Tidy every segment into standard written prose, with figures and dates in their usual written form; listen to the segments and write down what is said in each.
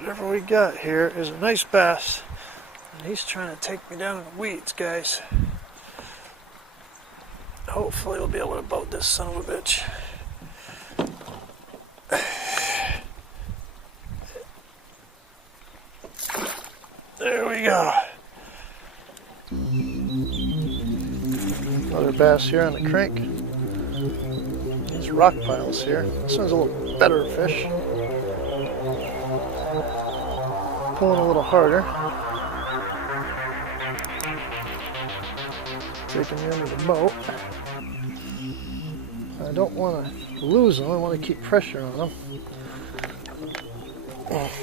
Whatever we got here is a nice bass, and he's trying to take me down in the weeds, guys. Hopefully we'll be able to boat this son of a bitch. There we go. Another bass here on the crank. These rock piles here. This one's a little better fish. Pulling a little harder. Taking me under the boat. I don't want to lose them. I want to keep pressure on them.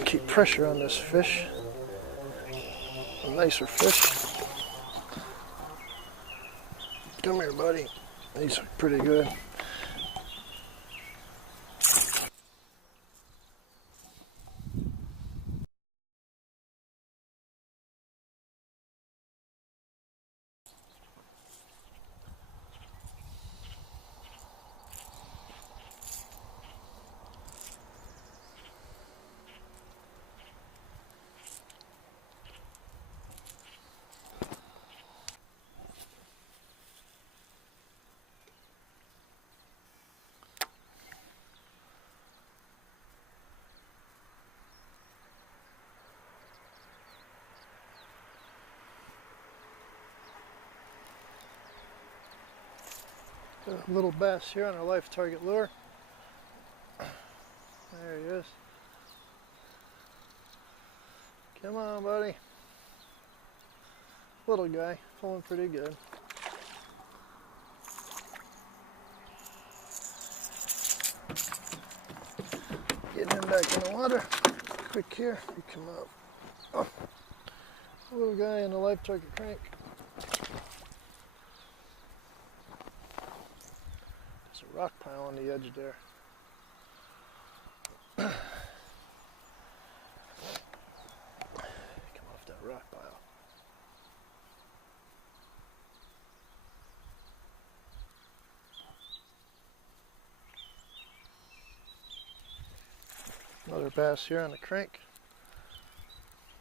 Keep pressure on this fish. A nicer fish. Come here, buddy. These are pretty good. Got a little bass here on our LiveTarget lure. There he is. Come on, buddy. Little guy, pulling pretty good. Getting him back in the water. Quick here, you come up. Oh. Little guy in the LiveTarget crank. There's a rock pile on the edge there. Come off that rock pile. Another bass here on the crank.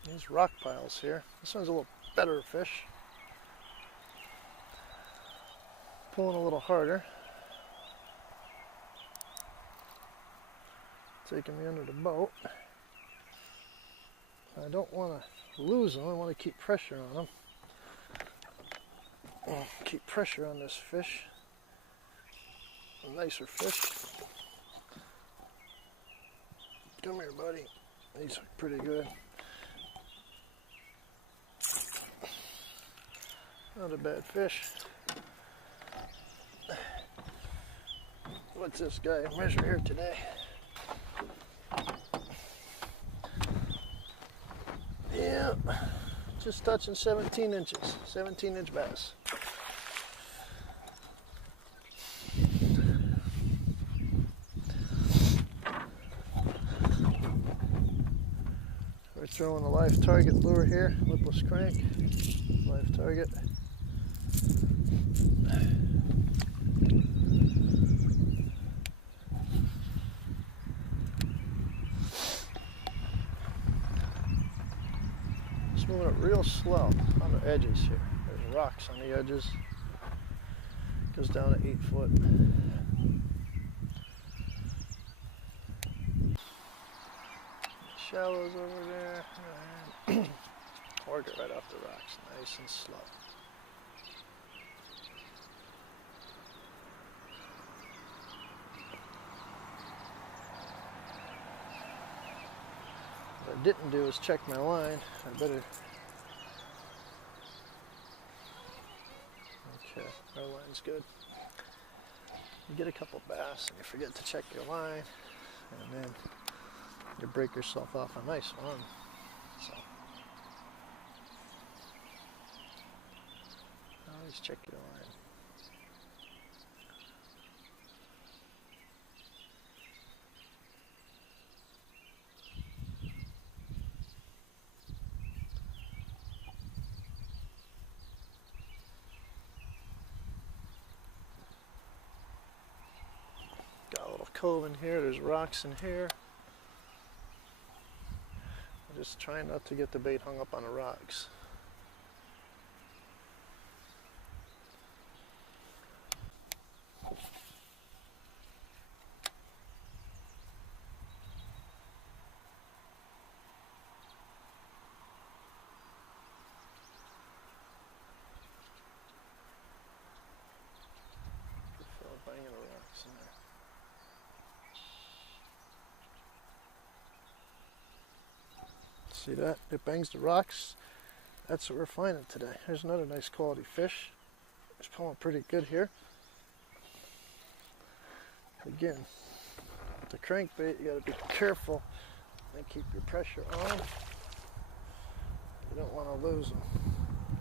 These rock piles here. This one's a little better fish. Pulling a little harder. Taking me under the boat. I don't want to lose them. I want to keep pressure on them. Keep pressure on this fish. A nicer fish. Come here, buddy. These are pretty good. Not a bad fish. What's this guy measure here today? Yeah, just touching 17 inches. 17-inch bass. We're throwing a LiveTarget lure here, lipless crank, LiveTarget. Just moving it real slow on the edges here. There's rocks on the edges. Goes down to 8 foot. Shallows over there. Work it right off the rocks, nice and slow. What I didn't do is check my line. I better. Okay, our line's good. You get a couple bass and you forget to check your line, and then you break yourself off a nice one. So always check your line. cove in here. There's rocks in here. I'm just trying not to get the bait hung up on the rocks. Banging the rocks in there. See that? It bangs the rocks. That's what we're finding today. There's another nice quality fish. It's pulling pretty good here. Again, with the crankbait, you got to be careful and keep your pressure on. You don't want to lose them.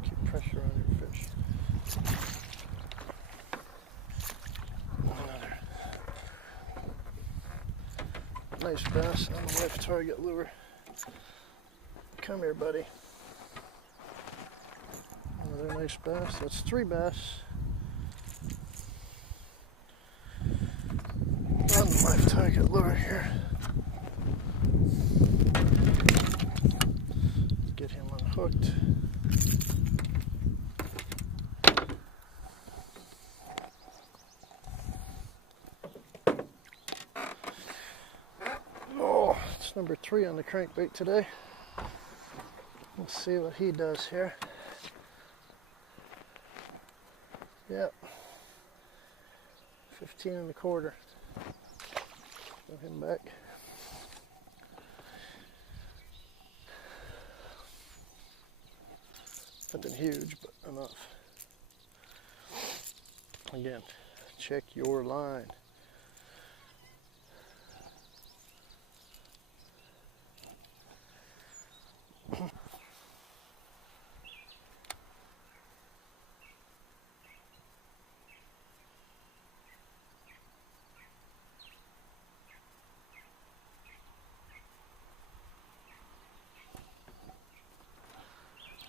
Keep pressure on your fish. Nice bass on the LiveTarget lure. Come here, buddy. Another nice bass. That's 3 bass on the LiveTarget lure here. Let's get him unhooked. Number 3 on the crankbait today. Let's see what he does here. Yep. 15 1/4. Throw him back. Nothing huge, but enough. Again, check your line.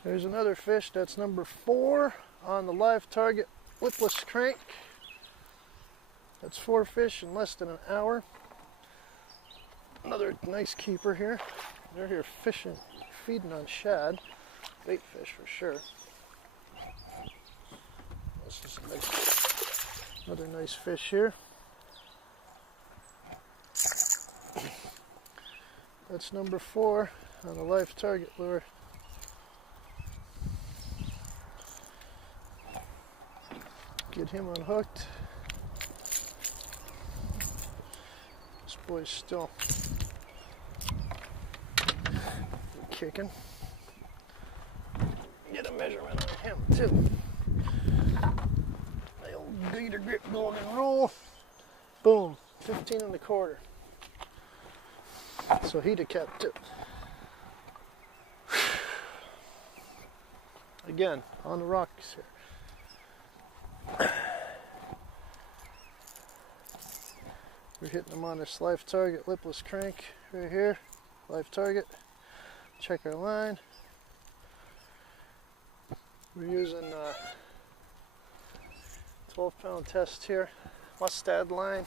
There's another fish. That's number 4 on the LiveTarget lipless crank. That's 4 fish in less than an hour. Another nice keeper here. They're here fishing, feeding on shad. Bait fish for sure. This is another nice fish here. That's number 4 on the LiveTarget lure. Get him unhooked. This boy's still kicking. Get a measurement on him too. The old gator grip golden roll. Boom, 15 1/4. So he'd have kept it. Again, on the rocks here. We're hitting them on this LiveTarget lipless crank right here. LiveTarget. Check our line. We're using 12-pound test here. Mustad line.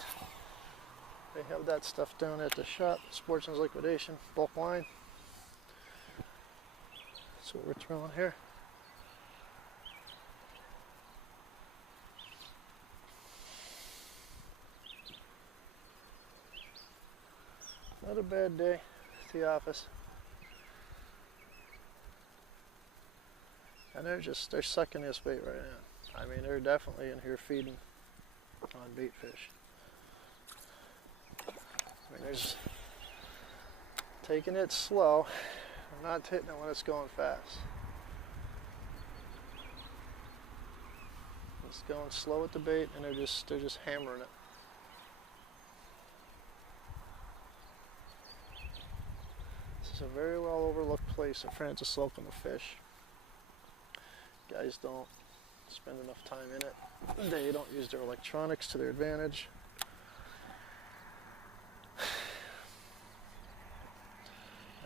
They have that stuff down at the shop. Sportsman's Liquidation. Bulk line. That's what we're throwing here. Not a bad day at the office. And they're sucking this bait right now. I mean, they're definitely in here feeding on bait fish. I mean, there's taking it slow. I'm not hitting it when it's going fast. It's going slow with the bait, and they're just hammering it. This is a very well overlooked place at Francis Slocum to fish. Guys don't spend enough time in it. They don't use their electronics to their advantage.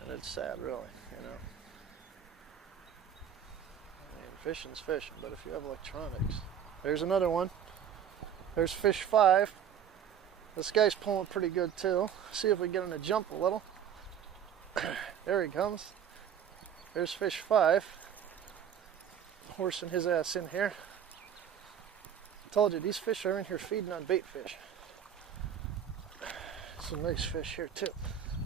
And it's sad, really, you know. I mean, fishing's fishing, but if you have electronics. There's another one. There's fish 5. This guy's pulling pretty good too. See if we get him to jump a little. There he comes. There's fish 5. Horsing his ass in here. I told you, these fish are in here feeding on bait fish. Some nice fish here too.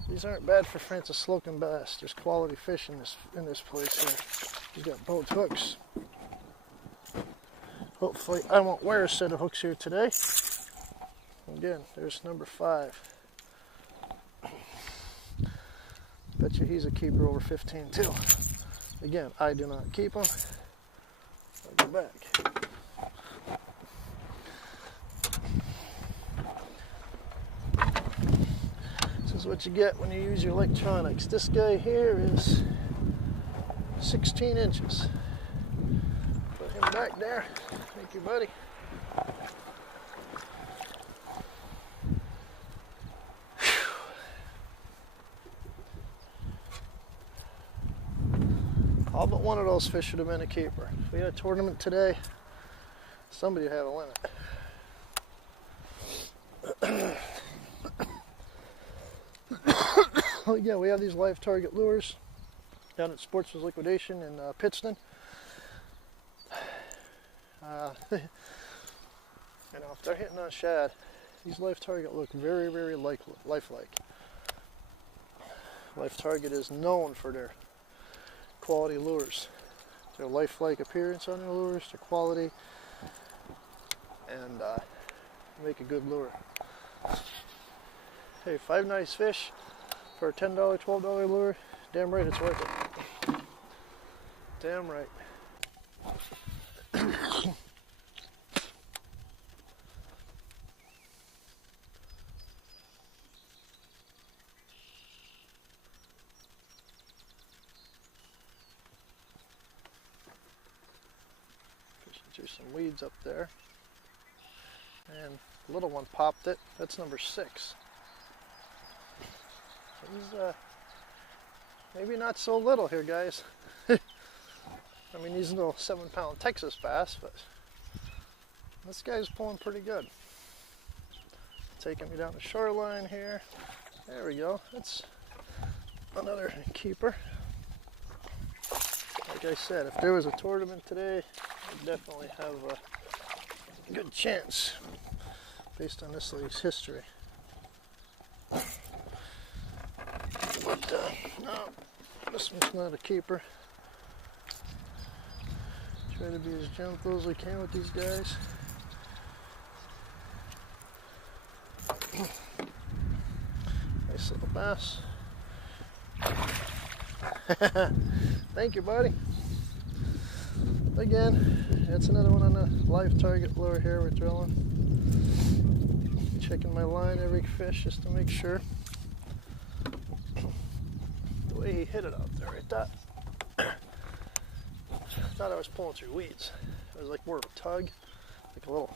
These aren't bad for Francis slocum bass. There's quality fish in this place here. He's got both hooks. Hopefully I won't wear a set of hooks here today. Again, there's number 5. Bet you he's a keeper over 15 too. Again, I do not keep him. I'll go back. This is what you get when you use your electronics. This guy here is 16 inches. Put him back there. Thank you, buddy. All but one of those fish would have been a keeper. If we had a tournament today, somebody would have a limit. Oh yeah, we have these LiveTarget lures down at Sportsman's Liquidation in Pittston. You know, if they're hitting on shad, these LiveTarget look very, very lifelike. LiveTarget is known for their quality lures. Their lifelike appearance on their lures, their quality, and make a good lure. Hey, 5 nice fish for a $10, $12 lure. Damn right it's worth it. Damn right. Fishing through some weeds up there. And the little one popped it. That's number 6. He's maybe not so little here, guys. I mean, he's no 7-pound Texas bass, but this guy's pulling pretty good. Taking me down the shoreline here. There we go. That's another keeper. Like I said, if there was a tournament today, I'd definitely have a good chance based on this lake's history. But no, this one's not a keeper. Try to be as gentle as we can with these guys. Nice little bass. Thank you, buddy. Again, that's another one on the LiveTarget lure here we're drilling. Checking my line every fish just to make sure. The way he hit it out there, I thought I was pulling through weeds. It was like more of a tug, like a little